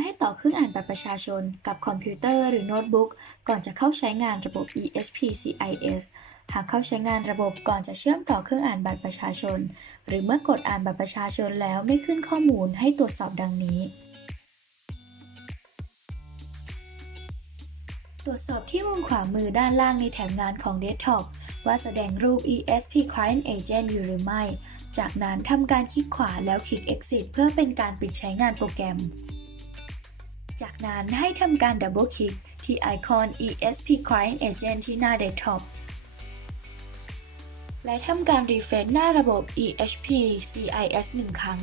ำให้ต่อเครื่องอ่านบัตรประชาชนกับคอมพิวเตอร์หรือโน้ตบุ๊กก่อนจะเข้าใช้งานระบบ ESP-CIS หากเข้าใช้งานระบบก่อนจะเชื่อมต่อเครื่องอ่านบัตรประชาชน หรือเมื่อกดอ่านบัตรประชาชนแล้วไม่ขึ้นข้อมูลให้ตรวจสอบดังนี้ ตรวจสอบที่มุมขวามือด้านล่างในแถบงานของเดสก์ท็อปว่าแสดงรูป ESP Client Agent อยู่หรือไม่ จากนั้นทำการคลิกขวาแล้วคลิก Exit เพื่อเป็นการปิดใช้งานโปรแกรม จากนั้นให้ทำการดับเบิลคลิกที่ไอคอน ESP Client Agent ที่หน้าเดสก์ท็อปและทำการรีเฟรชหน้าระบบ EHP CIS 1 ครั้ง